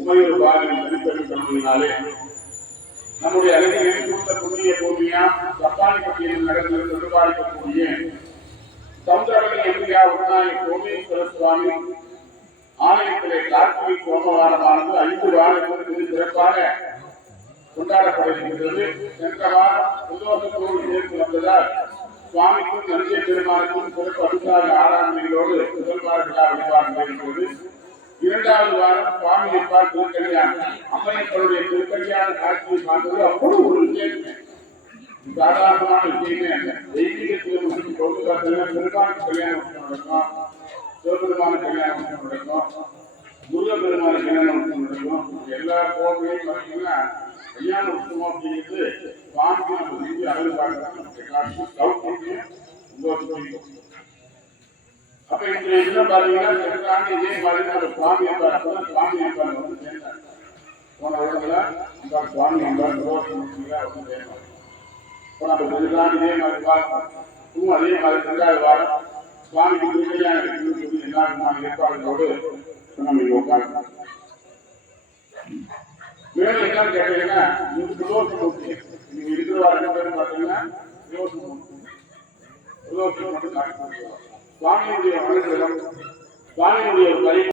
உமையூர் பாலின் தனிப்பெருமையினாலே நம்முடைய அருகில் கொடுத்த புண்ணிய பூமியா சப்பானிப்பட்டியில் நடந்து தொடர்பாளிக்கக்கூடிய சௌந்தரவதி எம்பியா உருநாயக சோமேஸ்வர சுவாமி ஆலயத்திலே கார்த்திகை சோமவாரமானது 5 வாரங்களுக்கு சிறப்பாக கொண்டாடப்படுகின்றது. சென்ற வாரம் பிரதோஷத்தோடு சேர்த்து வந்ததால் சுவாமிக்கும் நந்திய பெருமானுக்கும் சிறப்பு அபிஷேக ஆராதனைகளோடு முதல் வார விழா வழிபாடு நடைபெற்றது. 2வது வாரம் சுவாமி இருப்பார் திருக்கல்யாணம் அம்மையப்பருடைய திருக்கல்யாண காட்சியை பார்த்தது அப்போது ஒரு விஷயமே சாதாரணமான விஷயமே அல்ல. தெய்வீக திருமணம் பெருமாள் கல்யாணம் நடக்கும், சிவபெருமான கல்யாணம் நடக்கும், முருக பெருமான கல்யாணம் நடக்கும். எல்லா கோவிலையும் பார்த்தீங்கன்னா கல்யாண உற்சவம் அப்படிங்கிறது சுவாமிக்கு நம்ம செஞ்சு அழகு பார்க்கறது சௌக்கியம் உங்களுக்கு. அப்ப இந்த இதெல்லாம் பாத்தீங்கன்னா சென்ற ஆண்டு இதே மாதிரி நம்ம சுவாமி அம்பார் அப்பதான் சுவாமி அம்பார் வந்து சேர்ந்தாங்க. போன இடத்துல அம்பார் சுவாமி அம்பார் வந்து சேர்ந்தாங்க. இப்போ நம்ம சென்ற ஆண்டு இதே மாதிரி பார்க்கணும், அதே மாதிரி 2வது வாரம் சுவாமிக்கு திருக்கல்யாணம் இருக்குன்னு சொல்லி எல்லா விதமான ஏற்பாடுகளோடு நம்ம இங்க உட்காந்து மேலும் என்னன்னு கேட்டீங்கன்னா பிரதோஷமூர்த்தி நீங்க இருக்கிற 2 பேரும் பார்த்தீங்கன்னா பிரதோஷம் மட்டும் சுவாமியுடைய மனதிலும் சுவாமியுடைய